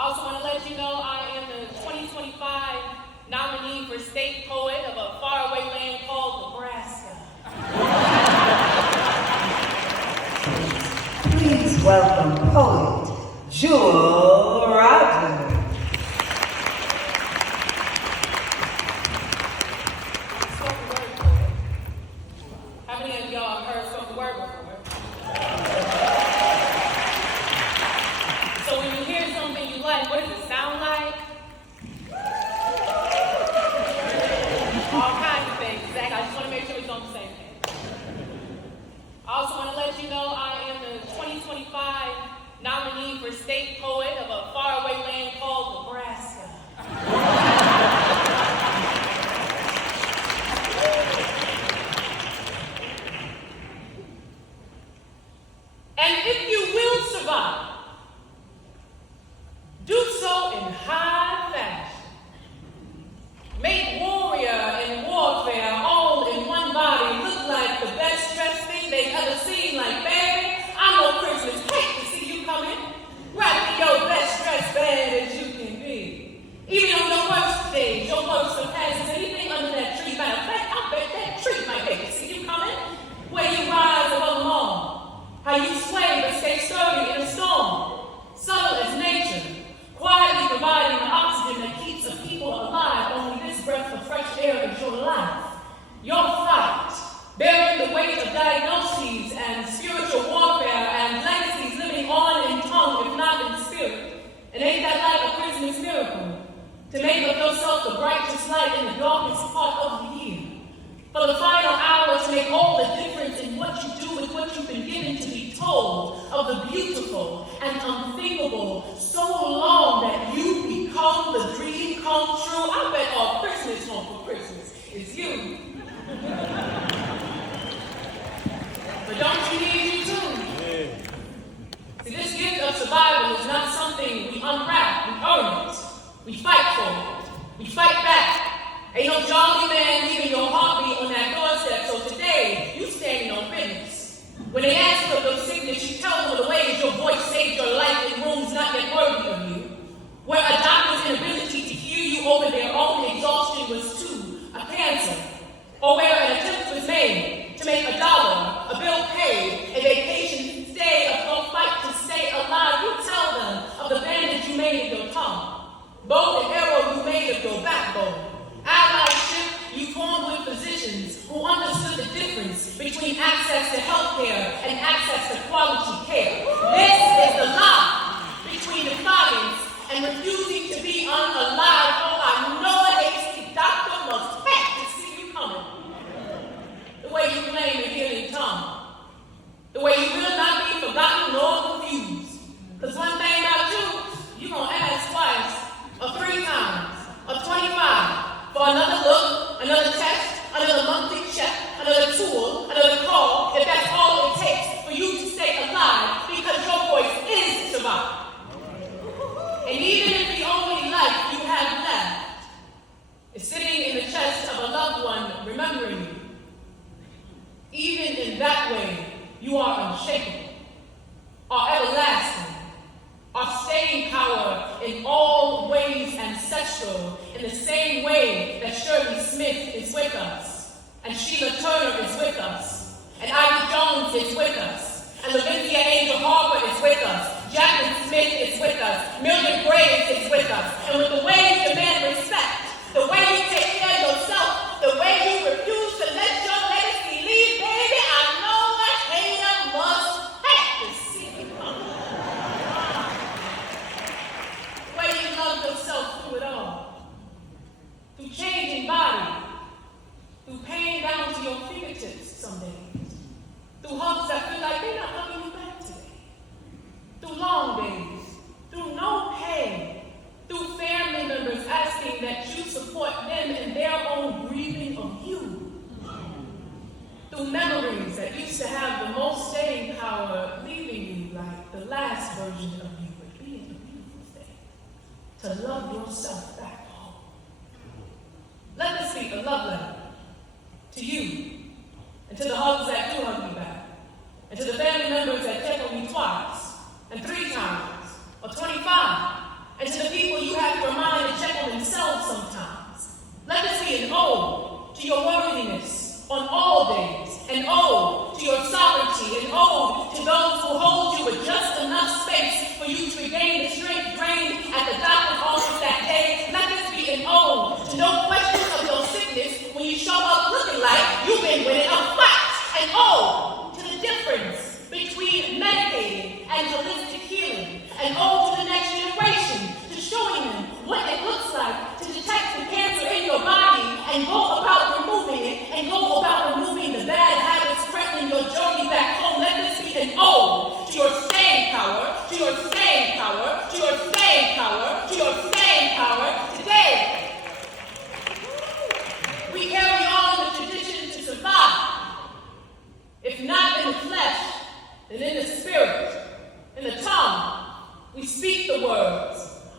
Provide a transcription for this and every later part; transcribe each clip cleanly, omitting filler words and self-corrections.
I also want to let you know I am the 2025 nominee for State Poet of a faraway land called Nebraska. Please welcome poet Jewel Rogers. Spoken word poet. How many of y'all have heard spoken word before? So when you hear something you like, what does it sound like? All kinds of things. Exactly. I just want to make sure it's on the same page. I also want to let you know I am the 2025 nominee for State Poet of a faraway land called Nebraska. And if you will survive, do so in high fashion. Make warrior and warfare all in one body look like the best dressed thing they've ever seen. Like, baby, I know Christmas hate to see you coming. Right, your best dressed bad as you can be. Even on your worst days, your worst surpasses anything under that tree. Matter of fact, I bet that tree might hate to see you coming. Where you rise above them all. How you sway but stay sturdy in a storm. Subtle as nature. Quietly providing the oxygen that keeps a people alive. Only this breath of fresh air is your life. Your fight, bearing the weight of diagnoses and spiritual warfare and legacies living on in tongue, if not in spirit. And ain't that like a Christmas miracle? To make of yourself the brightest light in the darkest part of the year. For the final hour to make all the difference in what you do with what you've been given to be told of the beautiful and unthinkable so long that you become the dream come true. I bet all Christmas home for Christmas is you. But don't you need you too? See, this gift of survival is not something we unwrap, we earn it. We fight for it. We fight back. Ain't no jolly man leaving your heartbeat on that doorstep, so today, you standing on business. When they ask for your signature, you tell them the ways your voice saved your life in rooms not yet worthy of you. Where a doctor's inability to hear you over their own exhaustion was too a cancer. Or where an attempt was made to make $1, a bill paid, a vacation stay, a full fight to stay alive. You tell them of the bandage you made of your tongue, bow and arrow you made of your backbone. Allyship you formed with physicians who understood the difference between access to health care and access to quality care. This is the lie between defiance and refusing to be unalive. Oh, I know a hasty doctor must hate to see you coming. The way you claim a healing tongue. The way you will not be forgotten nor confused. Because one thing about you, you're going to ask twice, or 3 times, or 25. For another look, another test, another monthly check, another tool, another call, if that's all it takes for you to stay alive, because your voice is survival. And even if the only life you have left is sitting in the chest of a loved one remembering you, even in that way, you are unshakable, are everlasting, our staying power in all ways ancestral, in the same way that Shirley Smith is with us, and Sheila Turner is with us, and Ivy Jones is with us, and Lavinia Angel Harbor is with us, Jacqueline Smith is with us, Mildred Graves is with us, and with the way you demand respect, the way you take care of yourself, the way you refuse to let your legacy leave, baby, I know a hater must hate to see you come. You love yourself through it all. Through changing body. Through pain down to your fingertips some days. Through hugs that feel like they're not hugging you back today. Through long days. Through no pay. Through family members asking that you support them in their own grieving of you. Through memories that used to have the most staying power, leaving you like the last version of you would be in a beautiful thing. To love yourself back home. Let this be a love letter to you, and to the hugs that do hug you back, and to the family members that check on you twice, and 3 times, or 25, and to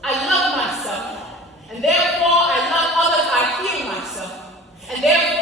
I love myself. And therefore, I love others, I heal myself. And therefore,